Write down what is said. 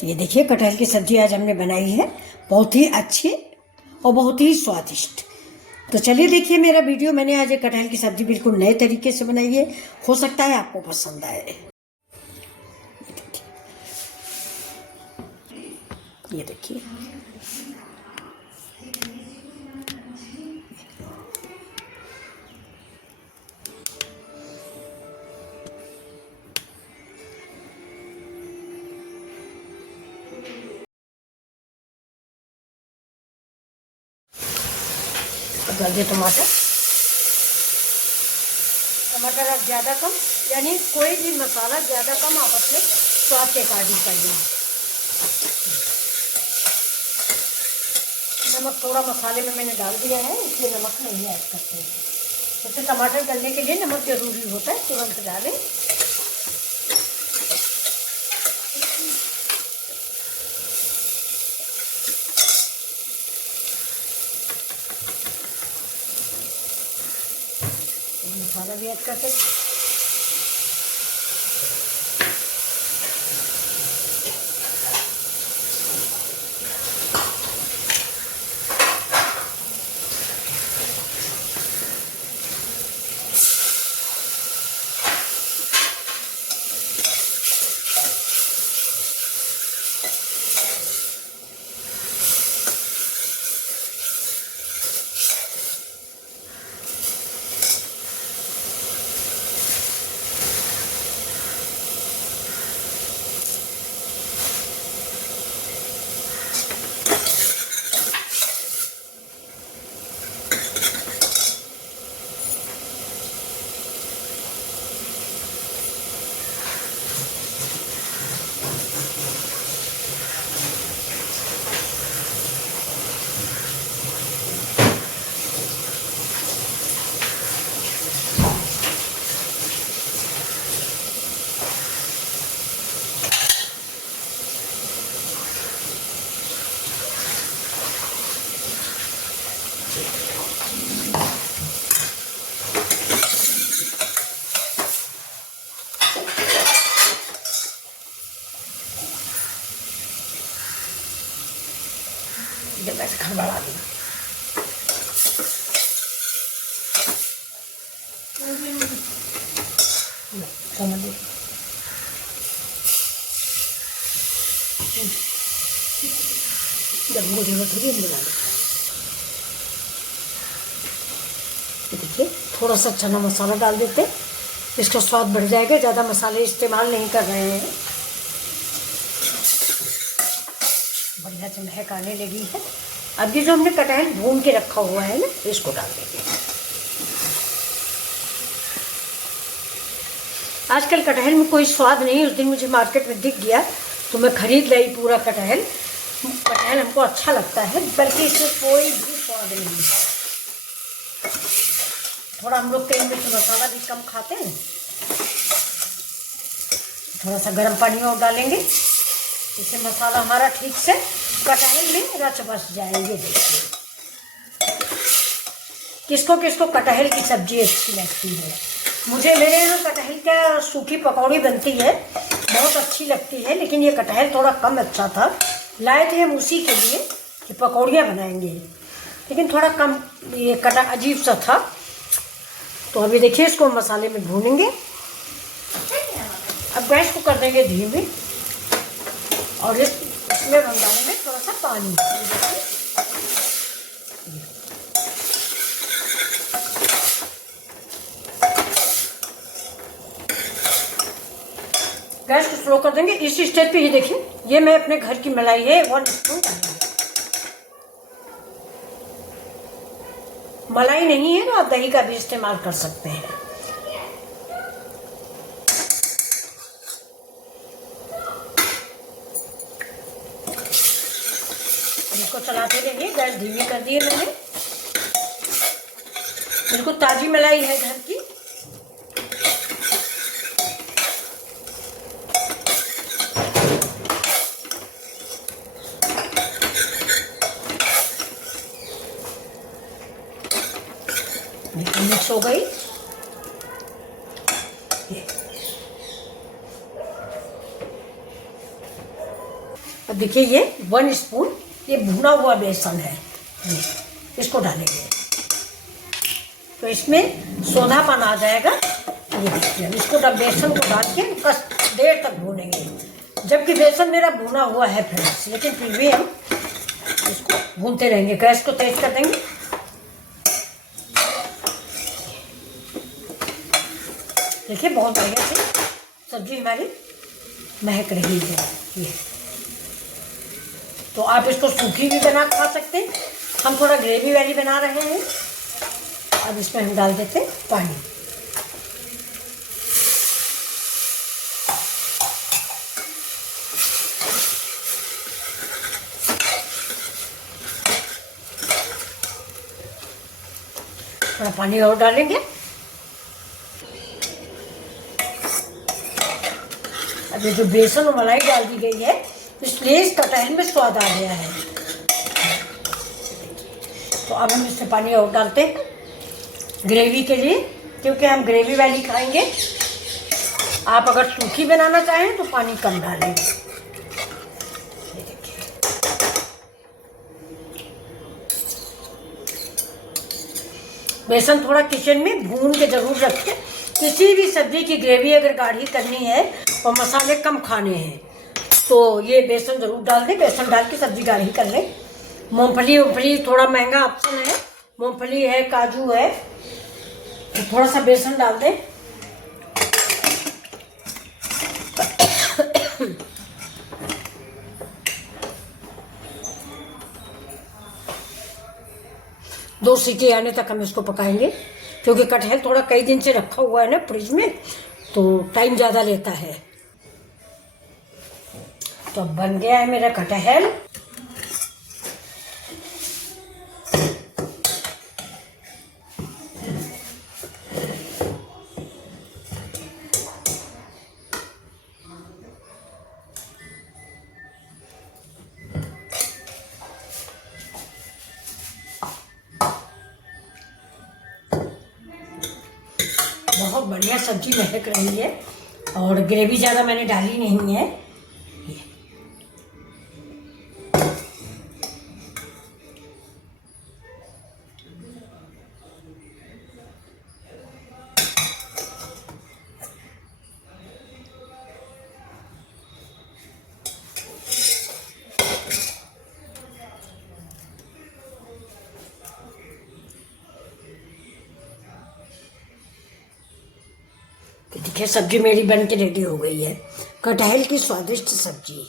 तो ये देखिए कटहल की सब्जी आज हमने बनाई है, बहुत ही अच्छी और बहुत ही स्वादिष्ट। तो चलिए देखिए मेरा वीडियो। मैंने आज ये कटहल की सब्जी बिल्कुल नए तरीके से बनाई है, हो सकता है आपको पसंद आए। ये देखिए डाल दिए टमाटर आप ज़्यादा कम, यानी कोई भी मसाला ज़्यादा कम आप अपने स्वाद के अकॉर्डिंग करिए। नमक थोड़ा मसाले में मैंने डाल दिया है, इसलिए नमक नहीं ऐड करते हैं। जैसे टमाटर गलने के लिए नमक जरूरी होता है, तुरंत डालें। मसाला भी ऐड करते हैं। वैसे घर बढ़ा दी समझ ली। जब मुझे जरूरत होगी मिला लो। देखिए थोड़ा सा चना मसाला डाल देते, इसका स्वाद बढ़ जाएगा। ज़्यादा मसाले इस्तेमाल नहीं कर रहे हैं। बढ़िया से महक आने लगी है। अब ये जो हमने कटहल भून के रखा हुआ है ना, इसको डाल देंगे। आजकल कटहल में कोई स्वाद नहीं। उस दिन मुझे मार्केट में दिख गया तो मैं खरीद लाई पूरा कटहल। कटहल हमको अच्छा लगता है, बल्कि इसमें कोई भी स्वाद नहीं है। थोड़ा हम लोग तेल मिर्च मसाला भी कम खाते हैं। थोड़ा सा गर्म पानी और डालेंगे, इससे मसाला हमारा ठीक से कटहल में रच बस जाएंगे। देखिए किसको किसको कटहल की सब्जी अच्छी लगती है। मुझे मेरे यहाँ कटहल का सूखी पकौड़ी बनती है, बहुत अच्छी लगती है। लेकिन ये कटहल थोड़ा कम अच्छा था, लाए थे हम उसी के लिए कि पकौड़ियाँ बनाएंगे, लेकिन थोड़ा कम ये कटा अजीब सा था। तो अभी देखिए इसको मसाले में भूनेंगे। अब गैस को कर देंगे धीमी, और इसमें हम डालेंगे थोड़ा सा पानी। गैस को स्लो कर देंगे। इस स्टेज पे ये देखिए, ये मैं अपने घर की मलाई है 1 स्पून डालेंगे। मलाई नहीं है तो आप दही का भी इस्तेमाल कर सकते हैं। इसको चलाते रहिए। गैस धीमी कर दी है मैंने। बिल्कुल ताजी मलाई है घर की। मिक्स हो गई। अब देखिए ये 1 स्पून ये भुना हुआ बेसन है, इसको डालेंगे तो इसमें सोंधापन आ जाएगा। ये देखिए इसको बेसन को डाल के बस देर तक भूनेंगे, जबकि बेसन मेरा भुना हुआ है फ्रेंड्स, लेकिन फिर भी हम इसको भूनते रहेंगे। गैस को तेज कर देंगे। देखिए बहुत बढ़िया से सब्जी हमारी महक रही है ये। तो आप इसको सूखी भी बना खा सकते हैं, हम थोड़ा ग्रेवी वाली बना रहे हैं। अब इसमें हम डाल देते हैं पानी। थोड़ा पानी और डालेंगे। अब ये जो बेसन और मलाई डाल दी गई है, इसलिए इस कटहल में स्वाद आ गया है। तो अब हम इसमें पानी और डालते हैं ग्रेवी के लिए, क्योंकि हम ग्रेवी वाली खाएंगे। आप अगर सूखी बनाना चाहें तो पानी कम डालें। बेसन थोड़ा किचन में भून के जरूर रखें। किसी भी सब्जी की ग्रेवी अगर गाढ़ी करनी है और मसाले कम खाने हैं तो ये बेसन जरूर डाल दें। बेसन डाल के सब्जी गाढ़ी कर लें। मूंगफली थोड़ा महंगा ऑप्शन है, मूंगफली है, काजू है, तो थोड़ा सा बेसन डाल दें। दो सीटी आने तक हम इसको पकाएंगे, क्योंकि कटहल थोड़ा कई दिन से रखा हुआ है ना फ्रिज में, तो टाइम ज़्यादा लेता है। तो बन गया है मेरा कटहल। बहुत बढ़िया सब्जी महक रही है और ग्रेवी ज़्यादा मैंने डाली नहीं है। देखिए सब्जी मेरी बन के रेडी हो गई है, कटहल की स्वादिष्ट सब्जी।